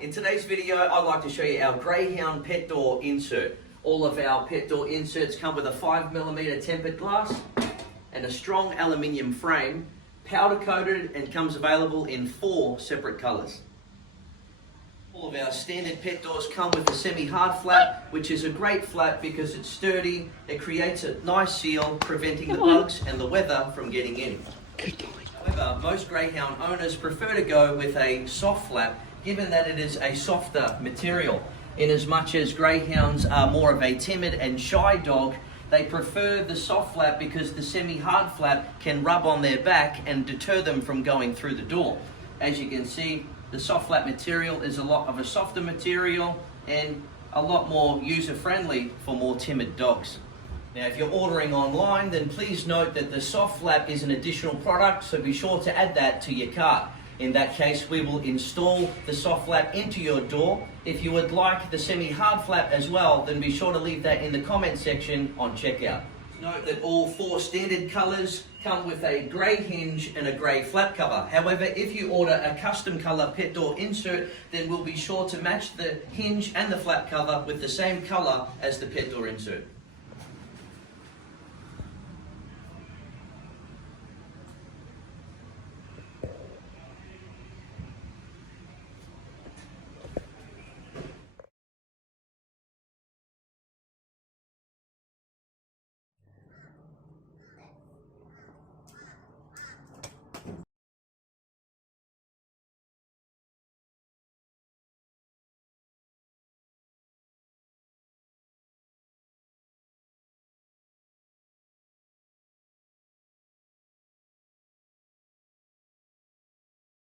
In today's video, I'd like to show you our Greyhound pet door insert. All of our pet door inserts come with a 5mm tempered glass and a strong aluminium frame, powder coated, and comes available in 4 separate colours. All of our standard pet doors come with a semi-hard flap, which is a great flap because it's sturdy, it creates a nice seal, preventing the bugs and the weather from getting in. However, most Greyhound owners prefer to go with a soft flap, given that it is a softer material. In as much as Greyhounds are more of a timid and shy dog, they prefer the soft flap because the semi-hard flap can rub on their back and deter them from going through the door. As you can see, the soft flap material is a lot of a softer material and a lot more user-friendly for more timid dogs. Now, if you're ordering online, then please note that the soft flap is an additional product, so be sure to add that to your cart. In that case, we will install the soft flap into your door. If you would like the semi-hard flap as well, then be sure to leave that in the comment section on checkout. Note that all 4 standard colours come with a grey hinge and a grey flap cover. However, if you order a custom colour pet door insert, then we'll be sure to match the hinge and the flap cover with the same colour as the pet door insert.